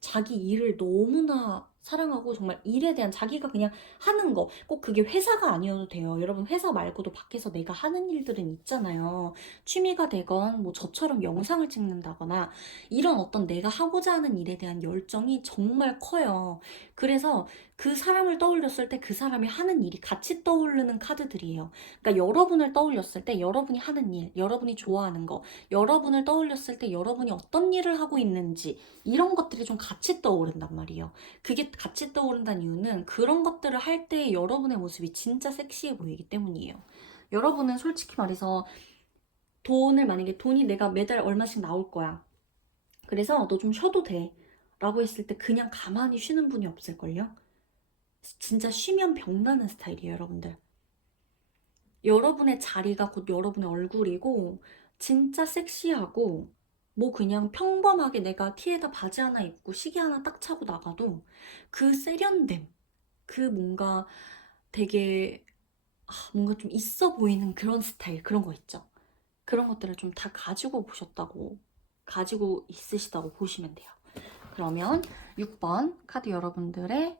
자기 일을 너무나 사랑하고 정말 일에 대한 자기가 그냥 하는 거, 꼭 그게 회사가 아니어도 돼요. 여러분 회사 말고도 밖에서 내가 하는 일들은 있잖아요. 취미가 되건 뭐 저처럼 영상을 찍는다거나 이런 어떤 내가 하고자 하는 일에 대한 열정이 정말 커요. 그래서 그 사람을 떠올렸을 때 그 사람이 하는 일이 같이 떠오르는 카드들이에요. 그러니까 여러분을 떠올렸을 때 여러분이 하는 일, 여러분이 좋아하는 거, 여러분을 떠올렸을 때 여러분이 어떤 일을 하고 있는지 이런 것들이 좀 같이 떠오른단 말이에요. 그게 같이 떠오른다는 이유는 그런 것들을 할 때 여러분의 모습이 진짜 섹시해 보이기 때문이에요. 여러분은 솔직히 말해서 돈을 만약에 돈이 내가 매달 얼마씩 나올 거야. 그래서 너 좀 쉬어도 돼. 라고 했을 때 그냥 가만히 쉬는 분이 없을걸요? 진짜 쉬면 병나는 스타일이에요, 여러분들. 여러분의 자리가 곧 여러분의 얼굴이고 진짜 섹시하고 뭐 그냥 평범하게 내가 티에다 바지 하나 입고 시계 하나 딱 차고 나가도 그 세련됨, 그 뭔가 되게 뭔가 좀 있어 보이는 그런 스타일, 그런 거 있죠. 그런 것들을 좀 다 가지고 있으시다고 보시면 돼요. 그러면 6번 카드 여러분들의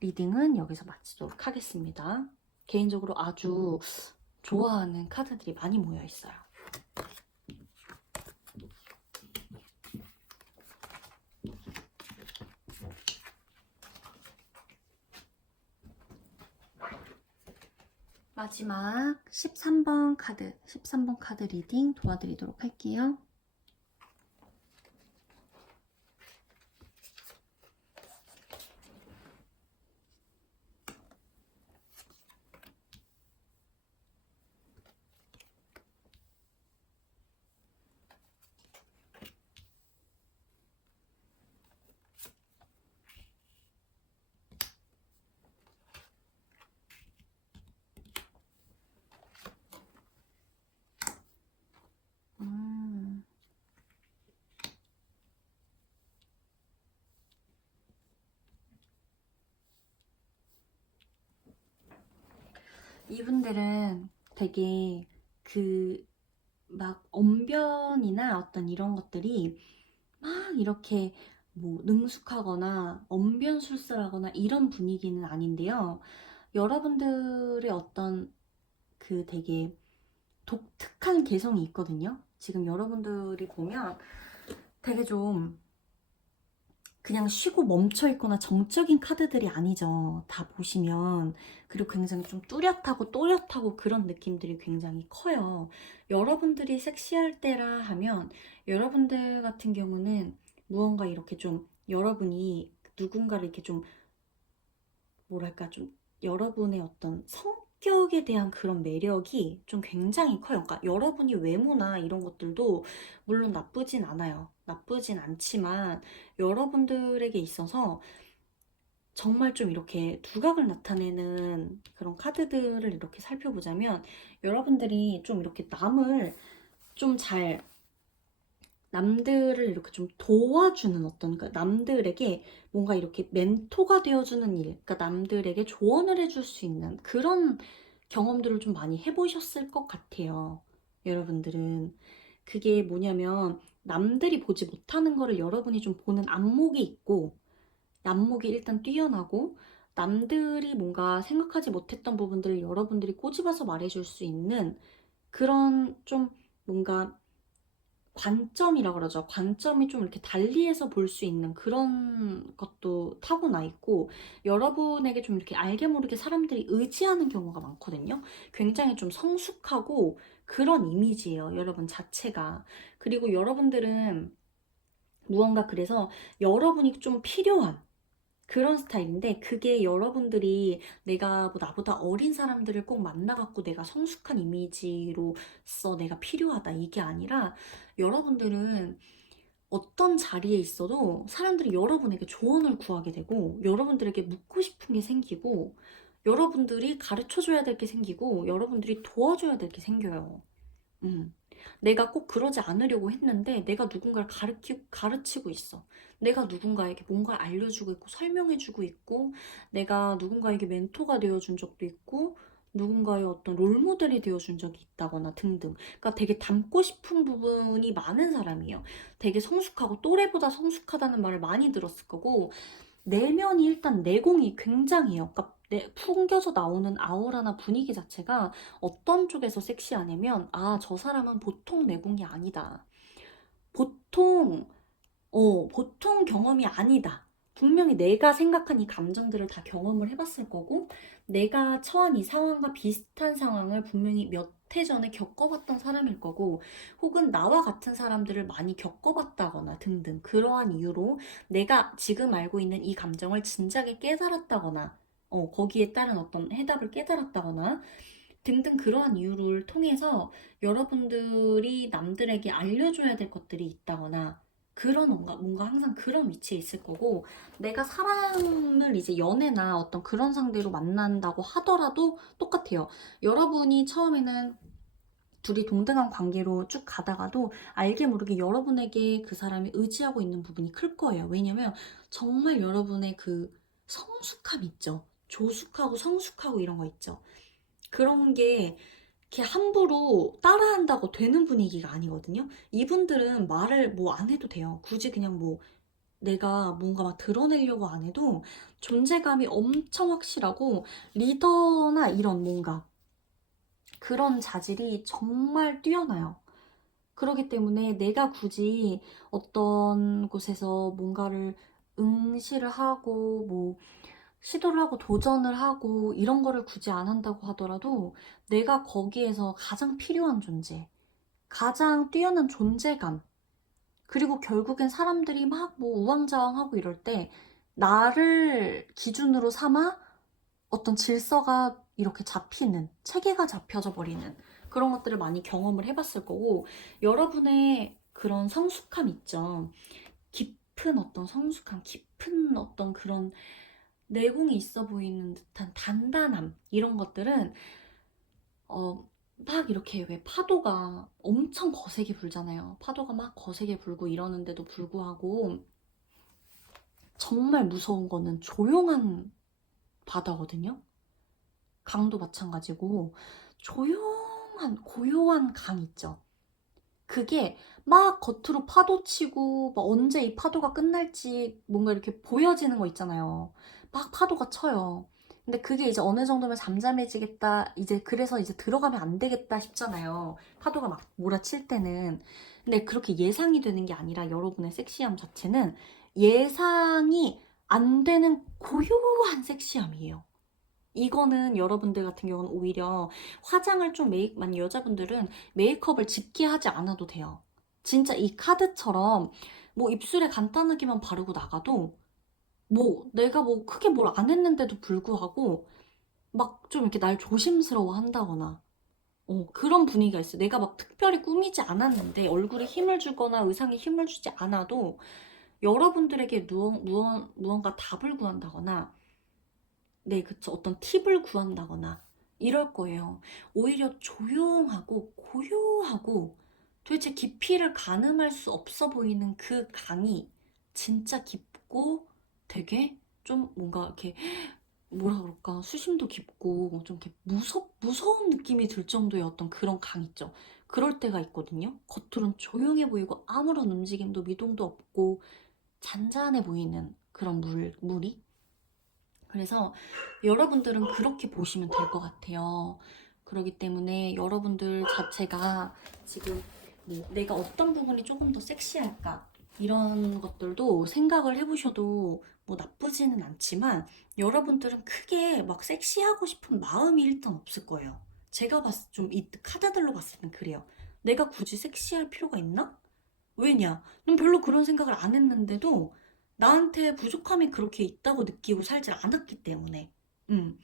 리딩은 여기서 마치도록 하겠습니다. 개인적으로 아주 좋아하는 카드들이 많이 모여 있어요. 마지막 13번 카드 리딩 도와드리도록 할게요. 이분들은 되게 그 막 언변이나 어떤 이런 것들이 막 이렇게 뭐 능숙하거나 언변술사라거나 이런 분위기는 아닌데요. 여러분들의 어떤 그 되게 독특한 개성이 있거든요. 지금 여러분들이 보면 되게 좀 그냥 쉬고 멈춰있거나 정적인 카드들이 아니죠. 다 보시면. 그리고 굉장히 좀 뚜렷하고 또렷하고 그런 느낌들이 굉장히 커요. 여러분들이 섹시할 때라 하면 여러분들 같은 경우는 무언가 이렇게 좀 여러분이 누군가를 이렇게 좀 뭐랄까 좀 여러분의 어떤 성격에 대한 그런 매력이 좀 굉장히 커요. 그러니까 여러분이 외모나 이런 것들도 물론 나쁘진 않아요. 나쁘진 않지만 여러분들에게 있어서 정말 좀 이렇게 두각을 나타내는 그런 카드들을 이렇게 살펴보자면 여러분들이 좀 이렇게 남들을 이렇게 좀 도와주는 어떤, 그러니까 남들에게 뭔가 이렇게 멘토가 되어주는 일, 그러니까 남들에게 조언을 해줄 수 있는 그런 경험들을 좀 많이 해보셨을 것 같아요. 여러분들은. 그게 뭐냐면 남들이 보지 못하는 거를 여러분이 좀 보는 안목이 있고, 안목이 일단 뛰어나고, 남들이 뭔가 생각하지 못했던 부분들을 여러분들이 꼬집어서 말해줄 수 있는 그런 좀 뭔가 관점이라 그러죠. 관점이 좀 이렇게 달리해서 볼 수 있는 그런 것도 타고나 있고, 여러분에게 좀 이렇게 알게 모르게 사람들이 의지하는 경우가 많거든요. 굉장히 좀 성숙하고 그런 이미지예요, 여러분 자체가. 그리고 여러분들은 무언가 그래서 여러분이 좀 필요한 그런 스타일인데, 그게 여러분들이 내가 뭐 나보다 어린 사람들을 꼭 만나갖고 내가 성숙한 이미지로서 내가 필요하다 이게 아니라, 여러분들은 어떤 자리에 있어도 사람들이 여러분에게 조언을 구하게 되고 여러분들에게 묻고 싶은 게 생기고 여러분들이 가르쳐줘야 될 게 생기고 여러분들이 도와줘야 될 게 생겨요. 내가 꼭 그러지 않으려고 했는데 내가 누군가를 가르치고 있어. 내가 누군가에게 뭔가를 알려주고 있고 설명해주고 있고, 내가 누군가에게 멘토가 되어준 적도 있고 누군가의 어떤 롤모델이 되어준 적이 있다거나 등등. 그러니까 되게 닮고 싶은 부분이 많은 사람이에요. 되게 성숙하고 또래보다 성숙하다는 말을 많이 들었을 거고, 내면이 일단 내공이 굉장해요. 그러니까 풍겨져 나오는 아우라나 분위기 자체가 어떤 쪽에서 섹시하냐면, 아, 저 사람은 보통 내공이 아니다. 보통 보통 경험이 아니다. 분명히 내가 생각한 이 감정들을 다 경험을 해봤을 거고, 내가 처한 이 상황과 비슷한 상황을 분명히 몇 해 전에 겪어봤던 사람일 거고, 혹은 나와 같은 사람들을 많이 겪어봤다거나 등등, 그러한 이유로 내가 지금 알고 있는 이 감정을 진작에 깨달았다거나, 거기에 따른 어떤 해답을 깨달았다거나, 등등 그러한 이유를 통해서 여러분들이 남들에게 알려줘야 될 것들이 있다거나, 그런 뭔가 항상 그런 위치에 있을 거고, 내가 사람을 이제 연애나 어떤 그런 상대로 만난다고 하더라도 똑같아요. 여러분이 처음에는 둘이 동등한 관계로 쭉 가다가도 알게 모르게 여러분에게 그 사람이 의지하고 있는 부분이 클 거예요. 왜냐면 정말 여러분의 그 성숙함 있죠. 조숙하고 성숙하고 이런 거 있죠. 그런 게 이렇게 함부로 따라한다고 되는 분위기가 아니거든요. 이분들은 말을 뭐 안 해도 돼요. 굳이 그냥 뭐 내가 뭔가 막 드러내려고 안 해도 존재감이 엄청 확실하고, 리더나 이런 뭔가 그런 자질이 정말 뛰어나요. 그렇기 때문에 내가 굳이 어떤 곳에서 뭔가를 응시를 하고 뭐 시도를 하고 도전을 하고 이런 거를 굳이 안 한다고 하더라도, 내가 거기에서 가장 필요한 존재, 가장 뛰어난 존재감, 그리고 결국엔 사람들이 막 뭐 우왕좌왕하고 이럴 때 나를 기준으로 삼아 어떤 질서가 이렇게 잡히는, 체계가 잡혀져 버리는 그런 것들을 많이 경험을 해봤을 거고, 여러분의 그런 성숙함 있죠. 깊은 어떤 성숙함, 깊은 어떤 그런 내공이 있어 보이는 듯한 단단함, 이런 것들은 막 이렇게 왜 파도가 엄청 거세게 불잖아요. 파도가 막 거세게 불고 이러는데도 불구하고 정말 무서운 거는 조용한 바다거든요. 강도 마찬가지고 조용한 고요한 강 있죠. 그게 막 겉으로 파도 치고 막 언제 이 파도가 끝날지 뭔가 이렇게 보여지는 거 있잖아요. 막 파도가 쳐요. 근데 그게 이제 어느 정도면 잠잠해지겠다, 이제 그래서 이제 들어가면 안 되겠다 싶잖아요. 파도가 막 몰아칠 때는. 근데 그렇게 예상이 되는 게 아니라, 여러분의 섹시함 자체는 예상이 안 되는 고요한 섹시함이에요. 이거는 여러분들 같은 경우는 오히려 화장을 좀 많이 여자분들은 메이크업을 짙게 하지 않아도 돼요. 진짜 이 카드처럼 뭐 입술에 간단하게만 바르고 나가도, 뭐 내가 뭐 크게 뭘 안 했는데도 불구하고 막 좀 이렇게 날 조심스러워 한다거나, 그런 분위기가 있어요. 내가 막 특별히 꾸미지 않았는데, 얼굴에 힘을 주거나 의상에 힘을 주지 않아도 여러분들에게 무언가 답을 구한다거나, 네, 그쵸. 어떤 팁을 구한다거나 이럴 거예요. 오히려 조용하고 고요하고 도대체 깊이를 가늠할 수 없어 보이는 그 강이 진짜 깊고, 되게 좀 뭔가 이렇게 뭐라 그럴까, 수심도 깊고 좀 이렇게 무서운 느낌이 들 정도의 어떤 그런 강 있죠. 그럴 때가 있거든요. 겉으론 조용해 보이고 아무런 움직임도 미동도 없고 잔잔해 보이는 그런 물이. 그래서 여러분들은 그렇게 보시면 될 것 같아요. 그렇기 때문에 여러분들 자체가 지금 뭐 내가 어떤 부분이 조금 더 섹시할까, 이런 것들도 생각을 해보셔도 뭐 나쁘지는 않지만, 여러분들은 크게 막 섹시하고 싶은 마음이 일단 없을 거예요. 제가 좀 이 카드들로 봤을 땐 그래요. 내가 굳이 섹시할 필요가 있나? 왜냐? 난 별로 그런 생각을 안 했는데도 나한테 부족함이 그렇게 있다고 느끼고 살질 않았기 때문에. 음.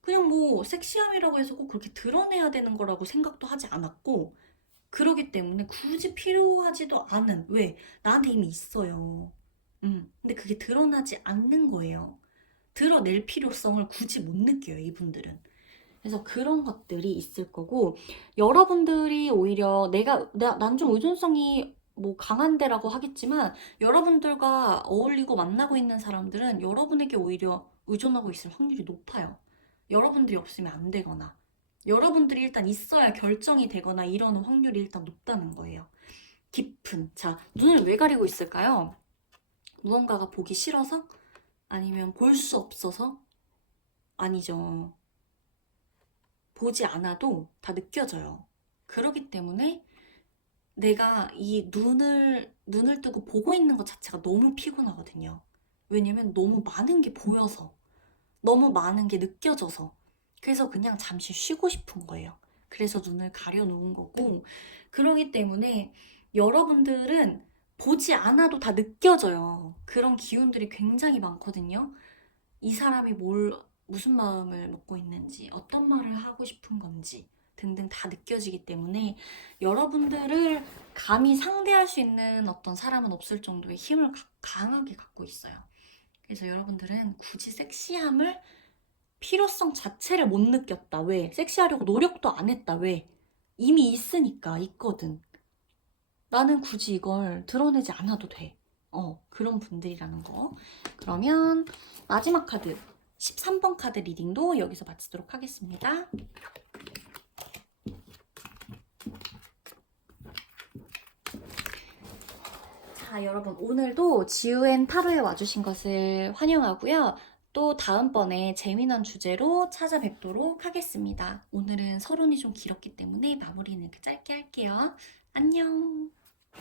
그냥 뭐 섹시함이라고 해서 꼭 그렇게 드러내야 되는 거라고 생각도 하지 않았고, 그러기 때문에 굳이 필요하지도 않은, 왜? 나한테 이미 있어요. 근데 그게 드러나지 않는 거예요. 드러낼 필요성을 굳이 못 느껴요, 이분들은. 그래서 그런 것들이 있을 거고, 여러분들이 오히려 난 좀 의존성이 뭐 강한데라고 하겠지만, 여러분들과 어울리고 만나고 있는 사람들은 여러분에게 오히려 의존하고 있을 확률이 높아요. 여러분들이 없으면 안 되거나, 여러분들이 일단 있어야 결정이 되거나 이러는 확률이 일단 높다는 거예요. 자, 눈을 왜 가리고 있을까요? 무언가가 보기 싫어서? 아니면 볼 수 없어서? 아니죠. 보지 않아도 다 느껴져요. 그렇기 때문에 내가 이 눈을 뜨고 보고 있는 것 자체가 너무 피곤하거든요. 왜냐면 너무 많은 게 보여서, 너무 많은 게 느껴져서. 그래서 그냥 잠시 쉬고 싶은 거예요. 그래서 눈을 가려놓은 거고, 그러기 때문에 여러분들은 보지 않아도 다 느껴져요. 그런 기운들이 굉장히 많거든요. 이 사람이 무슨 마음을 먹고 있는지, 어떤 말을 하고 싶은 건지 등등 다 느껴지기 때문에 여러분들을 감히 상대할 수 있는 어떤 사람은 없을 정도의 힘을 강하게 갖고 있어요. 그래서 여러분들은 굳이 섹시함을 필요성 자체를 못 느꼈다. 왜? 섹시하려고 노력도 안 했다. 왜? 이미 있으니까, 있거든. 나는 굳이 이걸 드러내지 않아도 돼. 그런 분들이라는 거. 그러면 마지막 카드, 13번 카드 리딩도 여기서 마치도록 하겠습니다. 자, 여러분 오늘도 지우앤 타로에 와주신 것을 환영하고요. 또 다음번에 재미난 주제로 찾아뵙도록 하겠습니다. 오늘은 서론이 좀 길었기 때문에 마무리는 이렇게 짧게 할게요. 안녕!